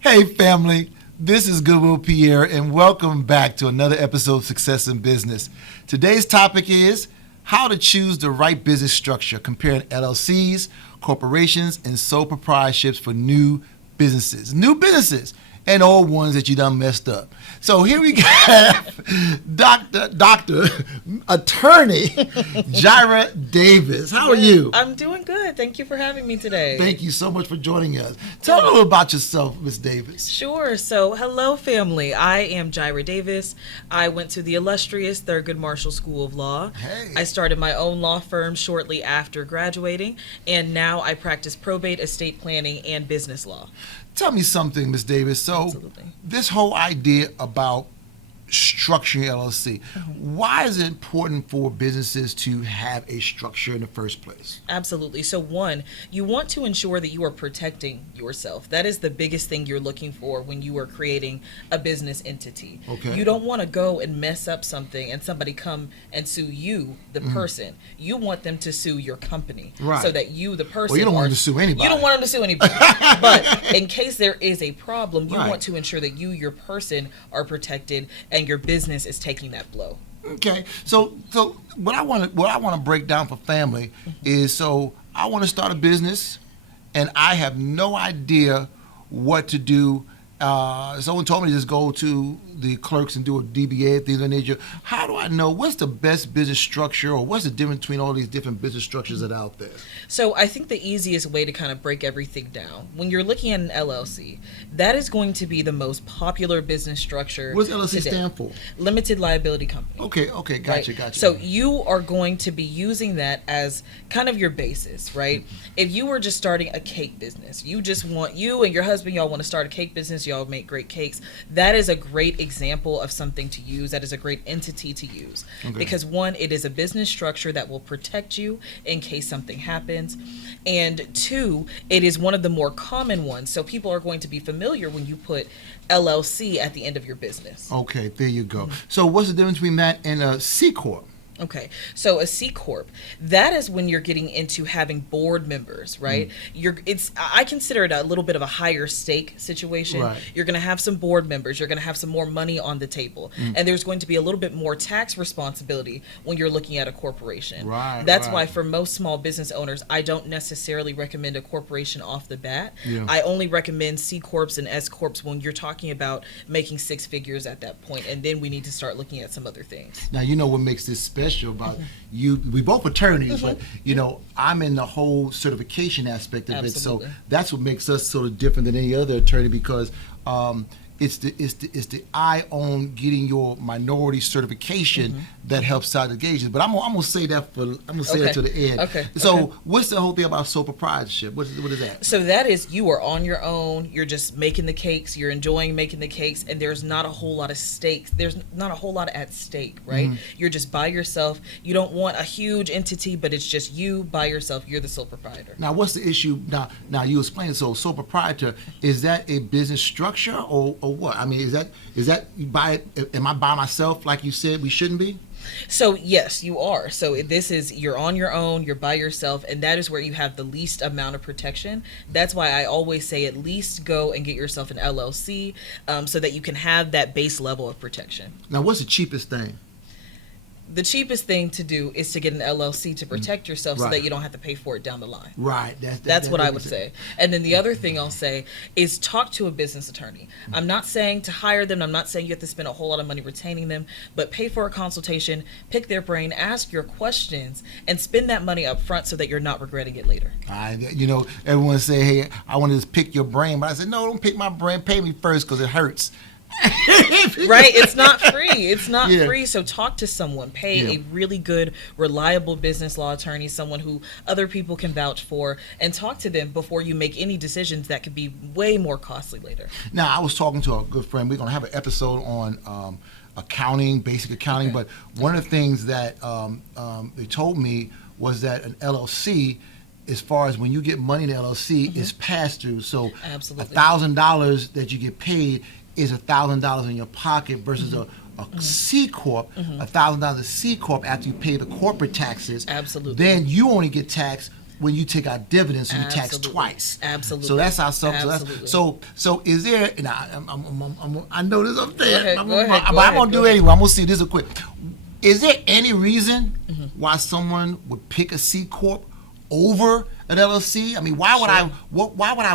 Hey family, this is Goodwille Pierre and welcome back to another episode of Success in Business. Today's topic is how to choose the right business structure, comparing LLCs, corporations, and sole proprietorships for new businesses. New businesses and old ones that you done messed up. So here we have Dr. Attorney Jireh Davis. How are you? I'm doing good. Thank you for having me today. Thank you so much for joining us. Tell me a little about yourself, Ms. Davis. Sure. So, hello, family. I am Jireh Davis. I went to the illustrious Thurgood Marshall School of Law. Hey. I started my own law firm shortly after graduating, and now I practice probate, estate planning, and business law. Tell me something, Ms. Davis. So, Absolutely. This whole idea about structuring LLC, why is it important for businesses to have a structure in the first place? Absolutely. So one, you want to ensure that you are protecting yourself. That is the biggest thing you're looking for when you are creating a business entity. Okay. You don't want to go and mess up something and somebody come and sue you, the person. You want them to sue your company. Right. So that you, the person. Well, you don't want them to sue anybody. You don't want them to sue anybody. But in case there is a problem, you Right. want to ensure that you, your person, are protected and your business is taking that blow. Okay. So what I want to break down for family is, so I want to start a business and I have no idea what to do. Someone told me to just go to the clerks and do a DBA, things of that nature. How do I know what's the best business structure, or what's the difference between all these different business structures that are out there? So I think the easiest way to kind of break everything down, when you're looking at an LLC, that is going to be the most popular business structure. What does LLC today. stand for? Limited liability company. Okay, gotcha. So you are going to be using that as kind of your basis, right? If you were just starting a cake business, you and your husband, y'all want to start a cake business, y'all make great cakes, that is a great example of something to use. That is a great entity to use. Okay. Because one, it is a business structure that will protect you in case something happens. And two, it is one of the more common ones. So people are going to be familiar when you put LLC at the end of your business. Okay, there you go. So what's the difference between that and a C-Corp? Okay, so a C-Corp, that is when you're getting into having board members, right? I consider it a little bit of a higher stake situation. Right. You're going to have some board members, you're going to have some more money on the table, and there's going to be a little bit more tax responsibility when you're looking at a corporation. Right. That's why for most small business owners, I don't necessarily recommend a corporation off the bat. Yeah. I only recommend C-Corps and S-Corps when you're talking about making six figures at that point, and then we need to start looking at some other things. Now, you know what makes this special about you? We both attorneys, but I'm in the whole certification aspect of Absolutely. it. So that's what makes us sort of different than any other attorney, because it's the eye on getting your minority certification that helps out the engagements. But I'm gonna say that that to the end. Okay. So what's the whole thing about sole proprietorship? What is that? So that is, you are on your own, you're just making the cakes, you're enjoying making the cakes, and there's not a whole lot of stakes. There's not a whole lot at stake, right? You're just by yourself. You don't want a huge entity, but it's just you by yourself. You're the sole proprietor. Now, what's the issue? Now you explain. So, sole proprietor, is that a business structure or what? I mean, is that you buy it? Am I by myself, like you said we shouldn't be? So yes, you are. So this is, you're on your own, you're by yourself, and that is where you have the least amount of protection. That's why I always say at least go and get yourself an LLC, so that you can have that base level of protection. Now, what's the cheapest thing? The cheapest thing to do is to get an LLC to protect yourself, so Right. that you don't have to pay for it down the line. Right. That's what I would say. And then the other thing I'll say is talk to a business attorney. I'm not saying to hire them. I'm not saying you have to spend a whole lot of money retaining them, but pay for a consultation, pick their brain, ask your questions, and spend that money up front so that you're not regretting it later. Everyone say, "Hey, I want to just pick your brain," but I said, "No, don't pick my brain. Pay me first, because it hurts." Right? It's not free. It's not Yeah. free. So talk to someone. Pay a really good, reliable business law attorney, someone who other people can vouch for, and talk to them before you make any decisions that could be way more costly later. Now, I was talking to a good friend. We're going to have an episode on accounting, basic accounting. Okay. But one of the things that they told me was that an LLC, as far as when you get money in the LLC, is passed through. So Absolutely. $1,000 that you get paid is $1,000 in your pocket versus a C-Corp, $1,000 a C-Corp after you pay the corporate taxes. Absolutely. Then you only get taxed when you take out dividends, you tax Absolutely. twice. Absolutely. So that's how some. Absolutely. So is there? And I know this up there. Go I'm ahead, gonna do it anyway. I'm gonna see this real quick. Is there any reason why someone would pick a C-Corp over an LLC? I mean, why would I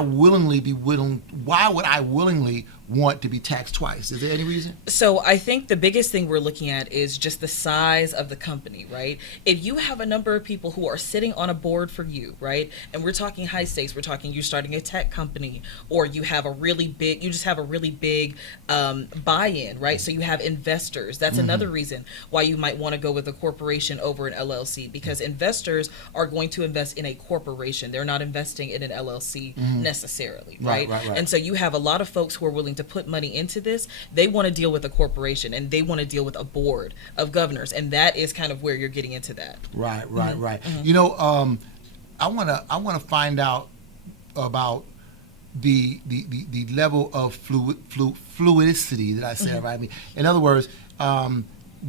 willingly want to be taxed twice? Is there any reason? So I think the biggest thing we're looking at is just the size of the company, right? If you have a number of people who are sitting on a board for you, right? And we're talking high stakes, we're talking you're starting a tech company, or you have you just have a really big buy-in, right? So you have investors. That's another reason why you might want to go with a corporation over an LLC, because investors are going to invest in a corporation. They're not investing in an LLC necessarily, right? Right. And so you have a lot of folks who are willing to put money into this. They want to deal with a corporation, and they want to deal with a board of governors, and that is kind of where you're getting into that. Right. You know, I wanna find out about the level of fluidity that I said. Right. I mean, in other words,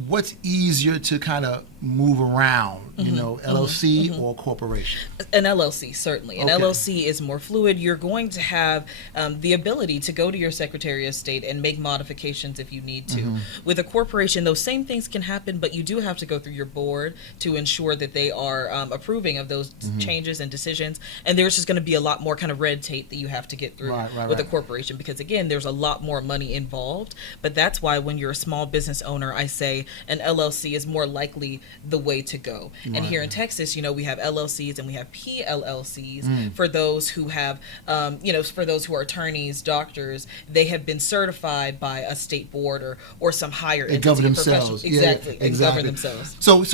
what's easier to kind of move around, LLC or corporation? An LLC, certainly. An Okay. LLC is more fluid. You're going to have the ability to go to your Secretary of State and make modifications if you need to. With a corporation, those same things can happen, but you do have to go through your board to ensure that they are approving of those changes and decisions. And there's just going to be a lot more kind of red tape that you have to get through with a corporation, because, again, there's a lot more money involved. But that's why when you're a small business owner, I say an LLC is more likely the way to go. And here in Texas, we have LLCs and we have PLLCs for those who have, for those who are attorneys, doctors. They have been certified by a state board or some higher entity. Govern themselves. Exactly. And govern themselves. So I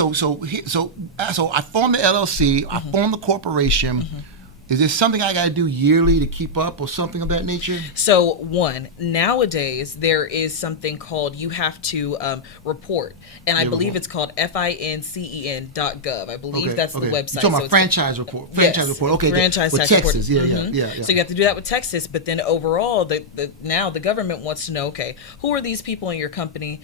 formed the LLC. I formed the corporation. Is there something I got to do yearly to keep up or something of that nature? So nowadays there is something called, you have to report, and I believe it's called FINCEN.gov. I believe that's the website. You're talking about franchise report. Okay. Franchise with tax Texas. report. Yeah. So you have to do that with Texas, but then overall, now the government wants to know, okay, who are these people in your company?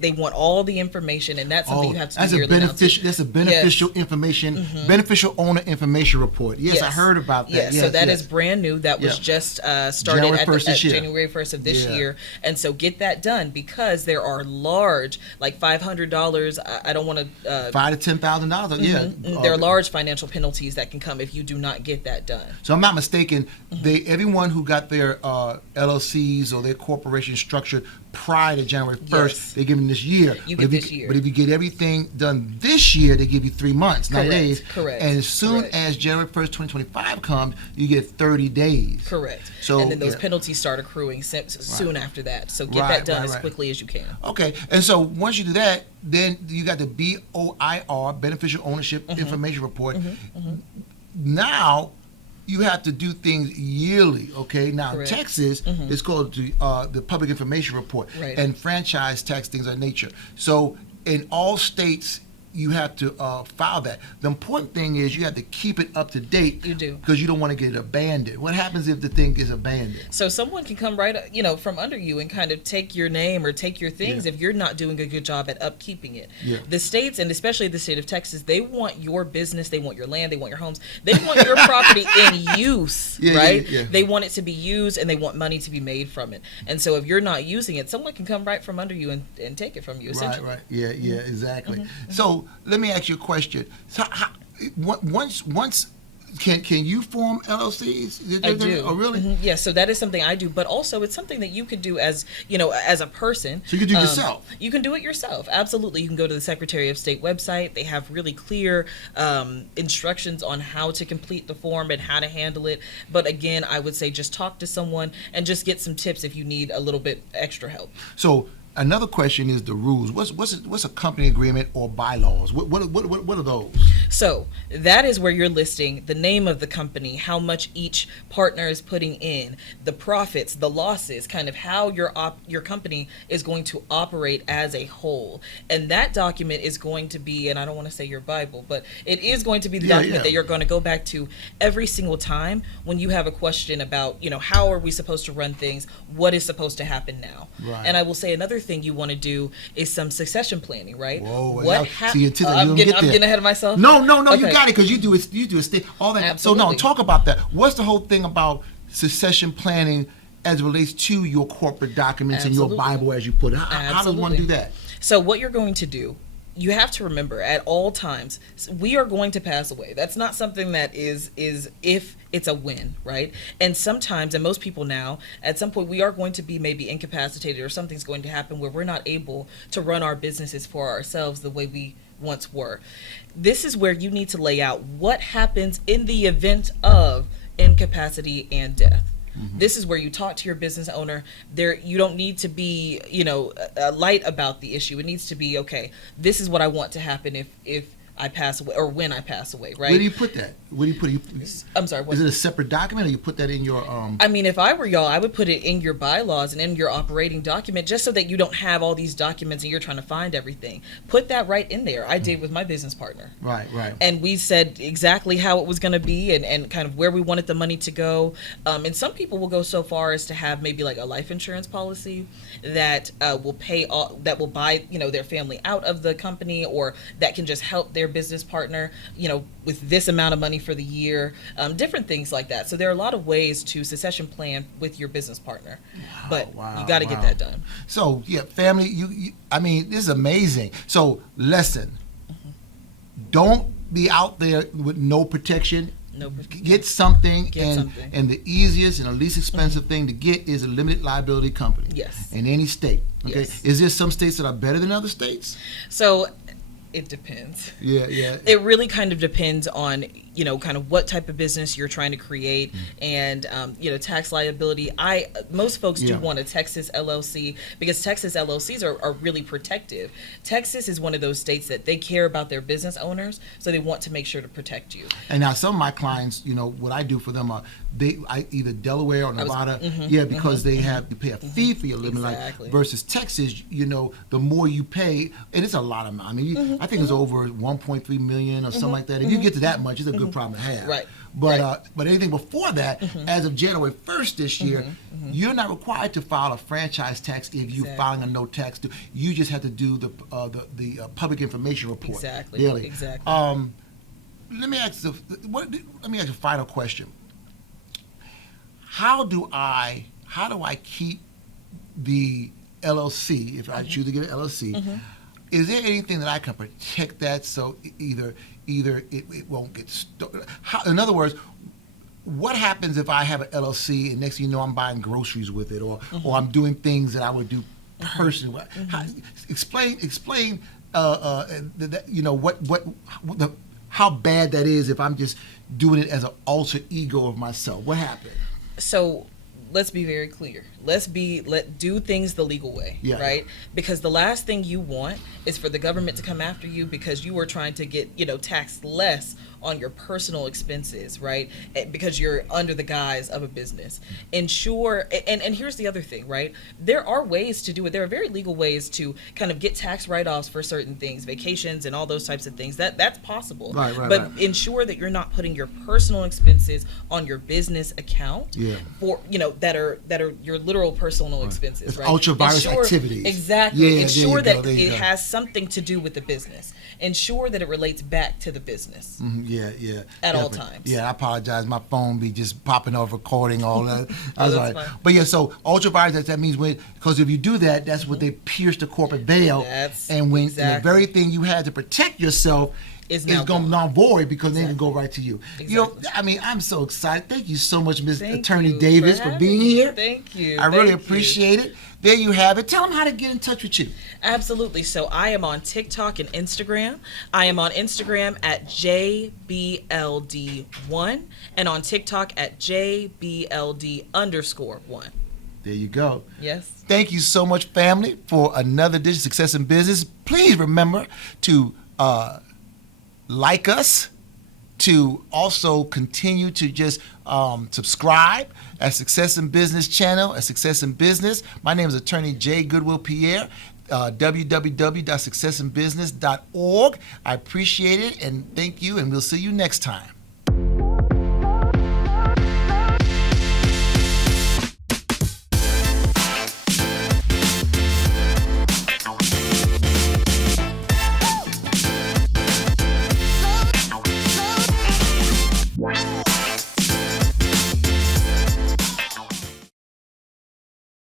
They want all the information, and that's something you have to do yearly. That's a beneficial information, beneficial owner information report. Yes, I heard about that. Yes, so that is brand new. That was just started January at 1st January 1st of this year. And so get that done, because there are large, like $500. I don't want to $5,000 to $10,000. There are large financial penalties that can come if you do not get that done. So I'm not mistaken. Everyone who got their LLCs or their corporation structured prior to January 1st, they give them this year. But if you get everything done this year, they give you 3 months, 9 days. Correct. And as soon as January 1st, 2025 comes, you get 30 days. Correct. So, and then those penalties start accruing soon after that. So get that done as quickly as you can. Okay. And so once you do that, then you got the BOIR, Beneficial Ownership Information Report. Now you have to do things yearly, okay? Now, in Texas, it's called the Public Information Report, and franchise tax things of that nature. So in all states, you have to file that. The important thing is you have to keep it up to date. You do. Because you don't want to get it abandoned. What happens if the thing is abandoned? So someone can come from under you and kind of take your name or take your things if you're not doing a good job at upkeeping it. The states, and especially the state of Texas, they want your business, they want your land, they want your homes, they want your property in use, right? They want it to be used, and they want money to be made from it. And so if you're not using it, someone can come right from under you and take it from you, essentially. Right. Yeah, exactly. So let me ask you a question. So once can you form LLCs? I do. Oh, really? Yes. So that is something I do, but also it's something that you could do as a person. So you can do it yourself. You can do it yourself. Absolutely. You can go to the Secretary of State website. They have really clear instructions on how to complete the form and how to handle it. But again, I would say just talk to someone and just get some tips if you need a little bit extra help. So another question is the rules. What's a company agreement or bylaws? What are those? So that is where you're listing the name of the company, how much each partner is putting in, the profits, the losses, kind of how your company is going to operate as a whole. And that document is going to be, and I don't want to say your Bible, but it is going to be the document that you're going to go back to every single time when you have a question about, how are we supposed to run things? What is supposed to happen now? Right. And I will say another thing you want to do is some succession planning, right? Whoa, I'm getting ahead of myself. No, okay. You got it, because you do all that. Absolutely. So no, talk about that. What's the whole thing about succession planning as it relates to your corporate documents and your Bible, as you put it? How does one do that? So what you're going to do, you have to remember at all times, we are going to pass away. That's not something that is if it's a win, right? And sometimes, and most people now, at some point, we are going to be maybe incapacitated, or something's going to happen where we're not able to run our businesses for ourselves the way we once were. This is where you need to lay out what happens in the event of incapacity and death. This is where you talk to your business owner. You don't need to be, light about the issue. It needs to be, okay, this is what I want to happen if I pass away, or when I pass away, right? Where do you put that? I'm sorry. What? Is it a separate document, or you put that in your? I mean, if I were y'all, I would put it in your bylaws and in your operating document, just so that you don't have all these documents and you're trying to find everything. Put that right in there. I did with my business partner. Right. And we said exactly how it was going to be and kind of where we wanted the money to go. And some people will go so far as to have maybe like a life insurance policy that will buy their family out of the company, or that can just help their business partner with this amount of money for the year, different things like that. So there are a lot of ways to succession plan with your business partner, but you got to get that done. So yeah, family, I mean, this is amazing. So lesson, don't be out there with no protection. Get something, and the easiest and the least expensive thing to get is a limited liability company. Yes. In any state. Okay. Yes. Is there some states that are better than other states? So it depends. Yeah. It really kind of depends on, kind of what type of business you're trying to create, and, tax liability. Most folks do want a Texas LLC, because Texas LLCs are really protective. Texas is one of those states that they care about their business owners, so they want to make sure to protect you. And now some of my clients, what I do for them are either Delaware or Nevada, because they have to pay a fee for your living life, versus Texas, the more you pay, and it's a lot of money. I mean, I think it's over 1.3 million or something like that. If you get to that much, it's a good problem to have. Right. But anything before that, as of January 1st this year, you're not required to file a franchise tax if you're filing a no tax. You just have to do the public information report. Exactly. Daily. Exactly. Let me ask a final question. How do I keep the LLC, if I choose to get an LLC? Is there anything that I can protect that so either it won't get stolen? In other words, what happens if I have an LLC and next thing you know I'm buying groceries with it, or I'm doing things that I would do personally? Explain how bad that is if I'm just doing it as an alter ego of myself. What happened? So let's be very clear. Do things the legal way, right? Because the last thing you want is for the government to come after you because you were trying to get, taxed less on your personal expenses, right? Because you're under the guise of a business. Ensure, and here's the other thing, right? There are ways to do it. There are very legal ways to kind of get tax write-offs for certain things, vacations and all those types of things. That's possible. But ensure that you're not putting your personal expenses on your business account for, that are your literal personal expenses, it's right? ultra-virus activities. Exactly. Ensure that it has something to do with the business. Ensure that it relates back to the business. At all times. Yeah, I apologize. My phone be just popping off, recording all that. Fine. But so ultraviolet, that means because if you do that, that's what they pierce the corporate veil. And the very thing you had to protect yourself is going to now void, because they can go right to you. I'm so excited. Thank you so much, Ms. Attorney Davis, for being here. Thank you. I really appreciate it. There you have it. Tell them how to get in touch with you. Absolutely. So I am on TikTok and Instagram. I am on Instagram at JBLD1 and on TikTok at JBLD_1. There you go. Yes. Thank you so much, family, for another edition of Success in Business. Please remember to like us, to also continue to just subscribe at Success in Business channel, at Success in Business. My name is Attorney J. Goodwille Pierre, www.successinbusiness.org. I appreciate it, and thank you, and we'll see you next time.